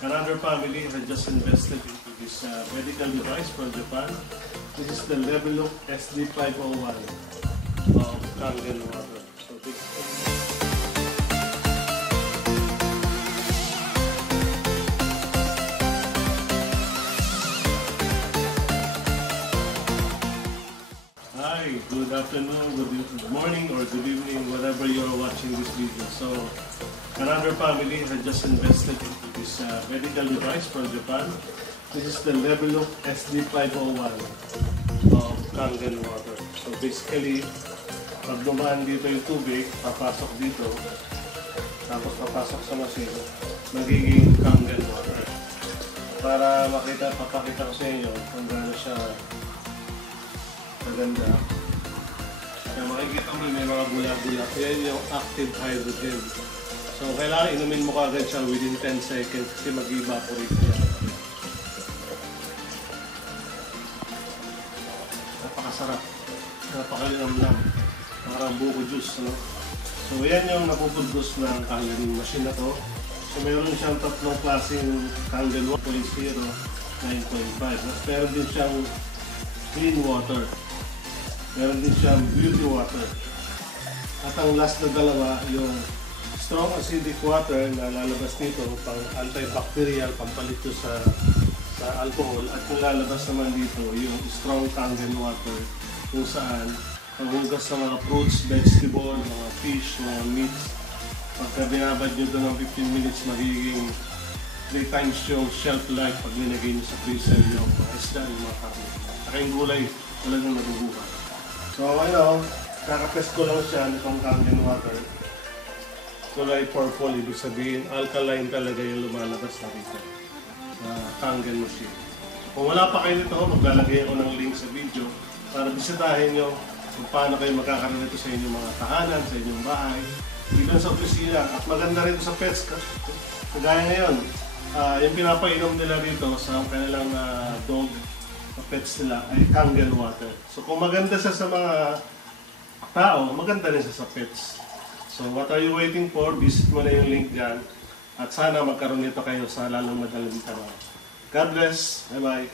Another family had just invested into this medical device from Japan. This is the Levelook SD501 of Kangen water. So this Hi, good afternoon, good morning, or good evening, whatever you are watching this video. So, another family had just invested into this medical device from Japan. This is the Levelook SD501 of Kangen water. So basically, pag dumaan dito yung tubig, papasok dito, tapos papasok sa machine, magiging Kangen water. Para papakita ko sa inyo kung gaano siya maganda. Kaya makikita mo may mga bula-bula. Yan yung active hydrogen. So, kailangan inumin mo kagad siya within 10 seconds kasi mag-evaporate yan. Napakasarap. Napakalinamnam. Parang buko juice. No? So, yan yung napuproduce ng Kangen machine na to. So, meron siyang tatlong klaseng Kangen 1.0, 9.5. Meron din siyang clean water. Meron din siyang beauty water. At ang last na dalawa, yung strong acidic water na lalabas nito pang antibacterial, pampalit sa alcohol. At yung lalabas naman dito, yung strong Kangen water kung saan paghugas sa mga fruits, vegetable, mga fish, mga meats. Pagka binabad nyo doon ng 15 minutes, magiging 3 times yung shelf life pag nilagay nyo sa freezer yung mga isda, yung mga karne. Saka yung gulay, talagang nabubuhay. So ano, kakatest ko lang siya nitong Kangen water. Kulay purple, ibig sabihin alkaline talaga yung lumalabas na rito sa Kangen machine. Kung wala pa kayo nito, maglalagay ako ng link sa video para bisitahin nyo kung paano kayo magkakaroon nito sa inyong mga tahanan, sa inyong bahay, dito sa opisina. At maganda rin sa pets. Kagaya ngayon, yung pinapainom nila dito sa kanilang dog, pets nila ay Kangen water. So kung maganda siya sa mga tao, maganda rin siya sa pets. So what are you waiting for? Visit mo na yung link dyan. At sana magkaroon nito kayo sa lalong madaling panahon. God bless. Bye-bye.